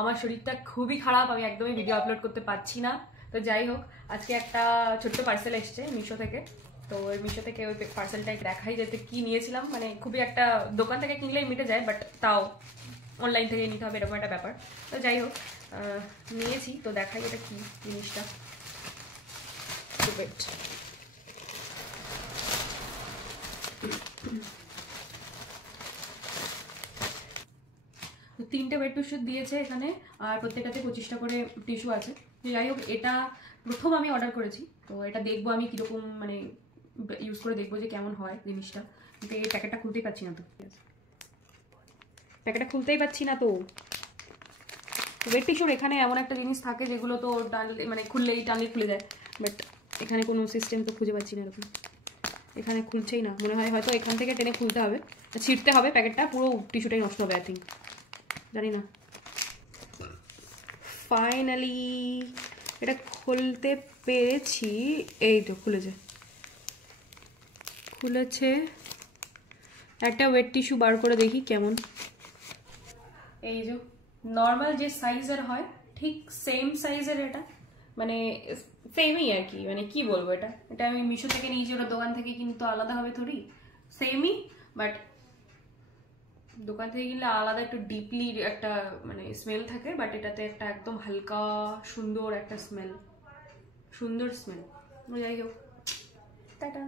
আমার শরীরটা খুবই খারাপ, আমি একদমই ভিডিও আপলোড করতে পারছি না। তো যাই হোক, আজকে একটা ছোট্ট পার্সেল এসছে মিশো থেকে। তো ওই মিশো থেকে ওই পার্সেলটাই দেখাই যেতে কি নিয়েছিলাম, মানে খুবই একটা দোকান থেকে কিনলেই মিটে যায়, বাট তাও অনলাইন থেকে নিতে হবে এরকম একটা ব্যাপার। তো যাই হোক, নিয়েছি, তো দেখাই এটা কি জিনিসটা। তিনটে ওয়েট টিস্যু দিয়েছে এখানে, আর প্রত্যেকটাতে 25টা করে টিস্যু আছে। যাই হোক, এটা প্রথম আমি অর্ডার করেছি, তো এটা দেখবো আমি কীরকম, মানে ইউজ করে দেখবো যে কেমন হয় জিনিসটা। কিন্তু এই প্যাকেটটা খুলতেই পারছি না, তো প্যাকেটটা খুলতেই পারছি না। তো ওয়েট টিস্যুর এখানে এমন একটা জিনিস থাকে যেগুলো তো টানলে, মানে খুললেই টানলে খুলে যায়, বাট এখানে কোনো সিস্টেম তো খুঁজে পাচ্ছি না এরকম। এখানে খুলছেই না, মনে হয় হয়তো এখান থেকে টেনে খুলতে হবে, ছিঁড়তে হবে প্যাকেটটা, পুরো টিস্যুটাই নষ্ট হবে আই থিঙ্ক, জানি না। ফাইনালি এটা খুলতে পেরেছি, এই তো খুলেছে। একটা ওয়েট টিস্যু বার করে দেখি কেমন। এই যে নর্মাল যে সাইজের হয় ঠিক সেম সাইজের এটা, মানে সেমই আর কি, মানে কি বলবো, এটা আমি মিশো থেকে নিয়েছি, ওটা দোকান থেকে কিন্তু আলাদা হবে থোড়ি, সেমই, বাট দোকান থেকে কিনলে আলাদা একটু ডিপলি একটা মানে স্মেল থাকে, বাট এটাতে একটা একদম হালকা সুন্দর একটা স্মেল, সুন্দর স্মেল। যাই হোক, টাটা।